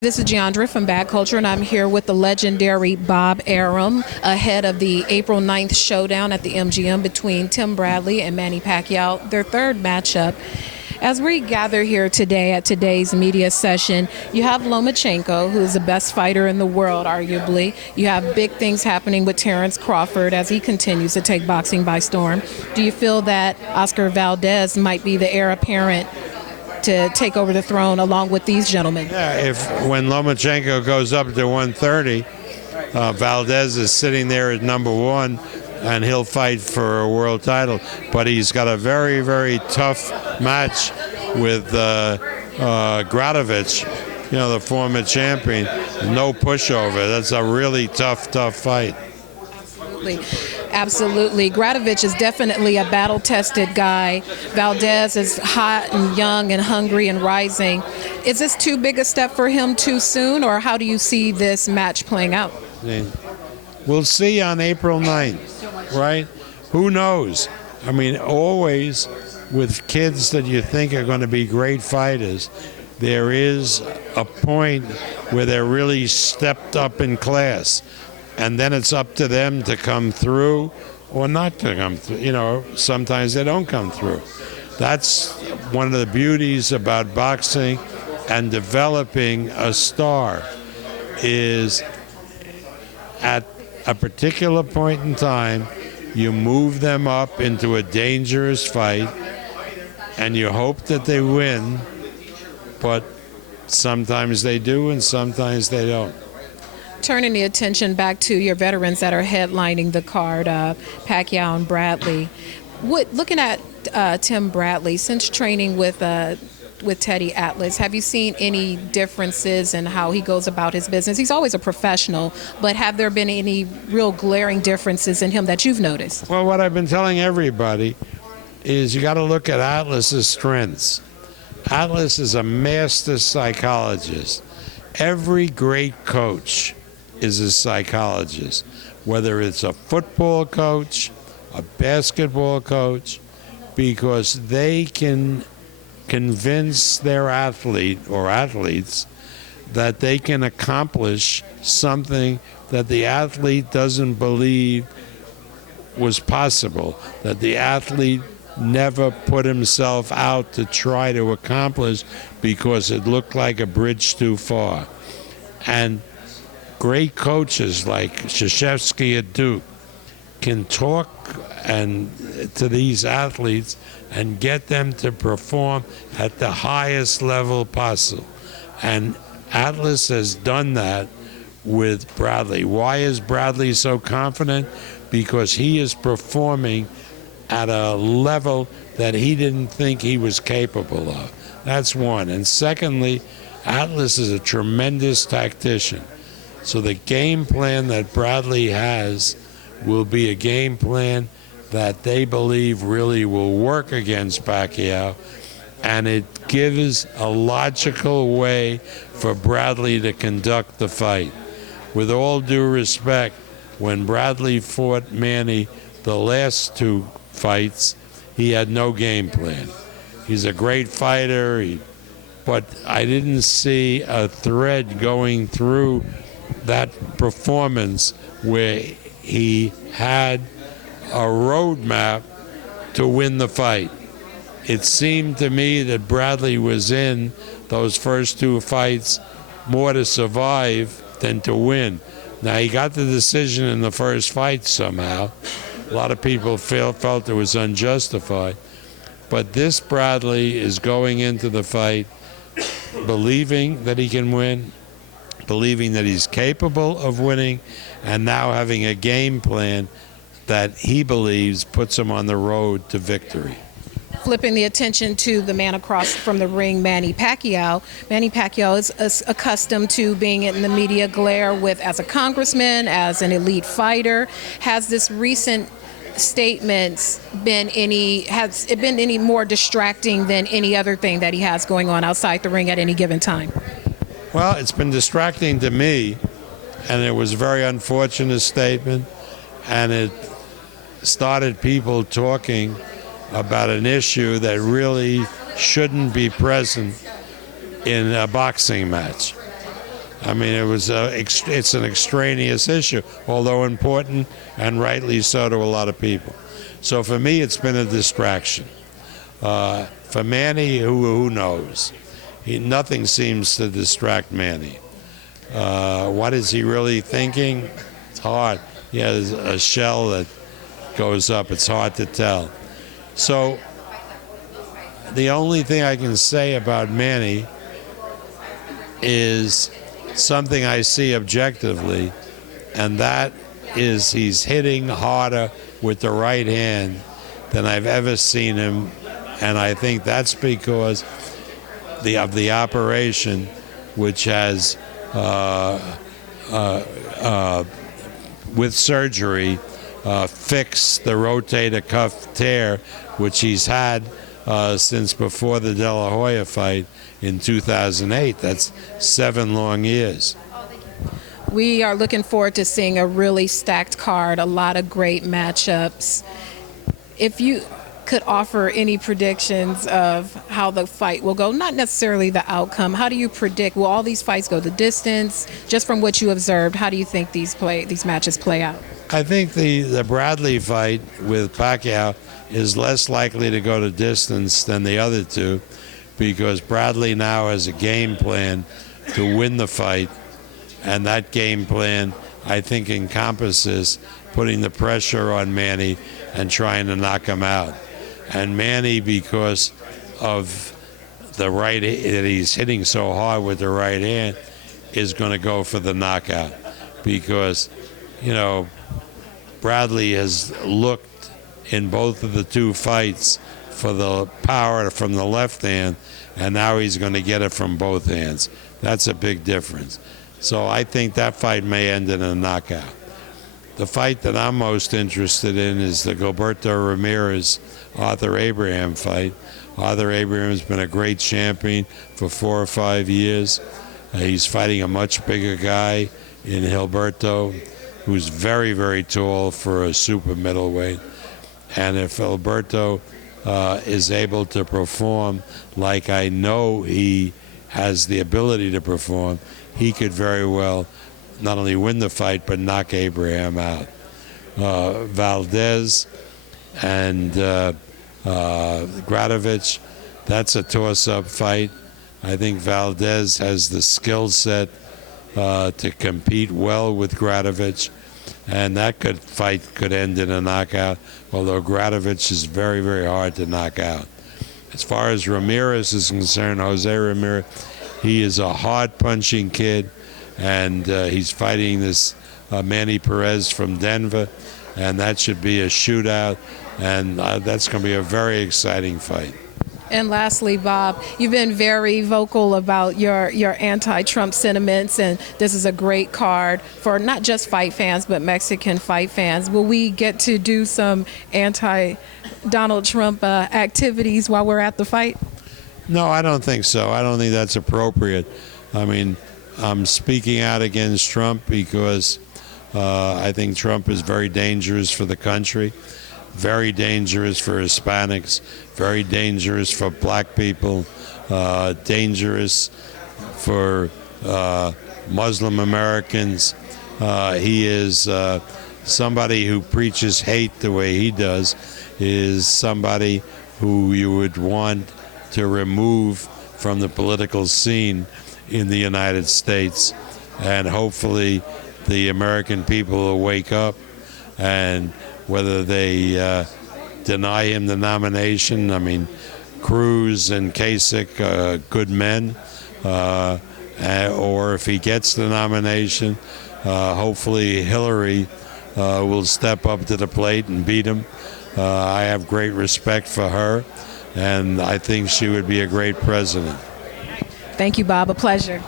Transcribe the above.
This is Giandra from Bad Culture, and I'm here with the legendary Bob Arum ahead of the April 9th showdown at the MGM between Tim Bradley and Manny Pacquiao, their third matchup. As we gather here today at today's media session, you have Lomachenko, who is the best fighter in the world, arguably. You have big things happening with Terrence Crawford as he continues to take boxing by storm. Do you feel that Oscar Valdez might be the heir apparent to take over the throne along with these gentlemen? Yeah, when Lomachenko goes up to 130, Valdez is sitting there at number one, and he'll fight for a world title. But he's got a very, very tough match with Gradovic, the former champion. No pushover. That's a really tough fight. Absolutely. Gradovic is definitely a battle-tested guy. Valdez is hot and young and hungry and rising. Is this too big a step for him too soon, or how do you see this match playing out? We'll see on April 9th, right? Who knows? I mean, always with kids that you think are going to be great fighters, there is a point where they're really stepped up in class. And then it's up to them to come through or not to come through. Sometimes they don't come through. That's one of the beauties about boxing and developing a star, is at a particular point in time, you move them up into a dangerous fight and you hope that they win, but sometimes they do and sometimes they don't. Turning the attention back to your veterans that are headlining the card, Pacquiao and Bradley. Looking at Tim Bradley, since training with Teddy Atlas, have you seen any differences in how he goes about his business? He's always a professional, but have there been any real glaring differences in him that you've noticed? Well, what I've been telling everybody is you got to look at Atlas's strengths. Atlas is a master psychologist. Every great coach is a psychologist, whether it's a football coach, a basketball coach, because they can convince their athlete or athletes that they can accomplish something that the athlete doesn't believe was possible, that the athlete never put himself out to try to accomplish because it looked like a bridge too far. And great coaches like Krzyzewski at Duke can talk to these athletes and get them to perform at the highest level possible. And Atlas has done that with Bradley. Why is Bradley so confident? Because he is performing at a level that he didn't think he was capable of. That's one. And secondly, Atlas is a tremendous tactician. So the game plan that Bradley has will be a game plan that they believe really will work against Pacquiao, and it gives a logical way for Bradley to conduct the fight. With all due respect, when Bradley fought Manny the last two fights, he had no game plan. He's a great fighter, but I didn't see a thread going through that performance where he had a roadmap to win the fight. It seemed to me that Bradley was in those first two fights more to survive than to win. Now, he got the decision in the first fight somehow. A lot of people felt it was unjustified. But this Bradley is going into the fight believing that he can win, believing that he's capable of winning, and now having a game plan that he believes puts him on the road to victory. Flipping the attention to the man across from the ring, Manny Pacquiao. Manny Pacquiao is accustomed to being in the media glare as a congressman, as an elite fighter. Has this recent statements has it been any more distracting than any other thing that he has going on outside the ring at any given time? Well, it's been distracting to me, and it was a very unfortunate statement, and it started people talking about an issue that really shouldn't be present in a boxing match. I mean, it's an extraneous issue, although important and rightly so to a lot of people. So for me, it's been a distraction. For Manny, who knows? Nothing seems to distract Manny. What is he really thinking? It's hard. He has a shell that goes up. It's hard to tell. So the only thing I can say about Manny is something I see objectively, and that is he's hitting harder with the right hand than I've ever seen him, and I think that's because of the operation, which has with surgery fixed the rotator cuff tear, which he's had since before the De La Hoya fight in 2008. That's 7 long years. We are looking forward to seeing a really stacked card, a lot of great matchups. If you could offer any predictions of how the fight will go, not necessarily the outcome, how do you predict, will all these fights go the distance? Just from what you observed, how do you think these matches play out? I think the Bradley fight with Pacquiao is less likely to go to distance than the other two, because Bradley now has a game plan to win the fight, and that game plan, I think, encompasses putting the pressure on Manny and trying to knock him out. And Manny, because of the right that he's hitting so hard with the right hand, is going to go for the knockout, because, you know, Bradley has looked in both of the two fights for the power from the left hand, and now he's going to get it from both hands. That's a big difference. So I think that fight may end in a knockout. The fight that I'm most interested in is the Gilberto Ramirez-Arthur Abraham fight. Arthur Abraham's been a great champion for 4 or 5 years. He's fighting a much bigger guy in Gilberto, who's very, very tall for a super middleweight. And if Gilberto is able to perform like I know he has the ability to perform, he could very well not only win the fight but knock Abraham out. Valdez and Gradovich, that's a toss-up fight. I think Valdez has the skill set to compete well with Gradovich, and that fight could end in a knockout, although Gradovich is very, very hard to knock out. As far as Ramirez is concerned, Jose Ramirez, he is a hard-punching kid, and he's fighting this Manny Perez from Denver, and that should be a shootout, and that's going to be a very exciting fight. And lastly, Bob, you've been very vocal about your anti-Trump sentiments, and this is a great card for not just fight fans, but Mexican fight fans. Will we get to do some anti-Donald Trump activities while we're at the fight? No, I don't think so. I don't think that's appropriate. I mean, I'm speaking out against Trump because I think Trump is very dangerous for the country, very dangerous for Hispanics, very dangerous for black people, dangerous for Muslim Americans. He is somebody who preaches hate the way he does, is somebody who you would want to remove from the political scene in the United States. And hopefully the American people will wake up, and whether they deny him the nomination, I mean, Cruz and Kasich are good men, or if he gets the nomination, hopefully Hillary will step up to the plate and beat him. I have great respect for her, and I think she would be a great president. Thank you, Bob. A pleasure.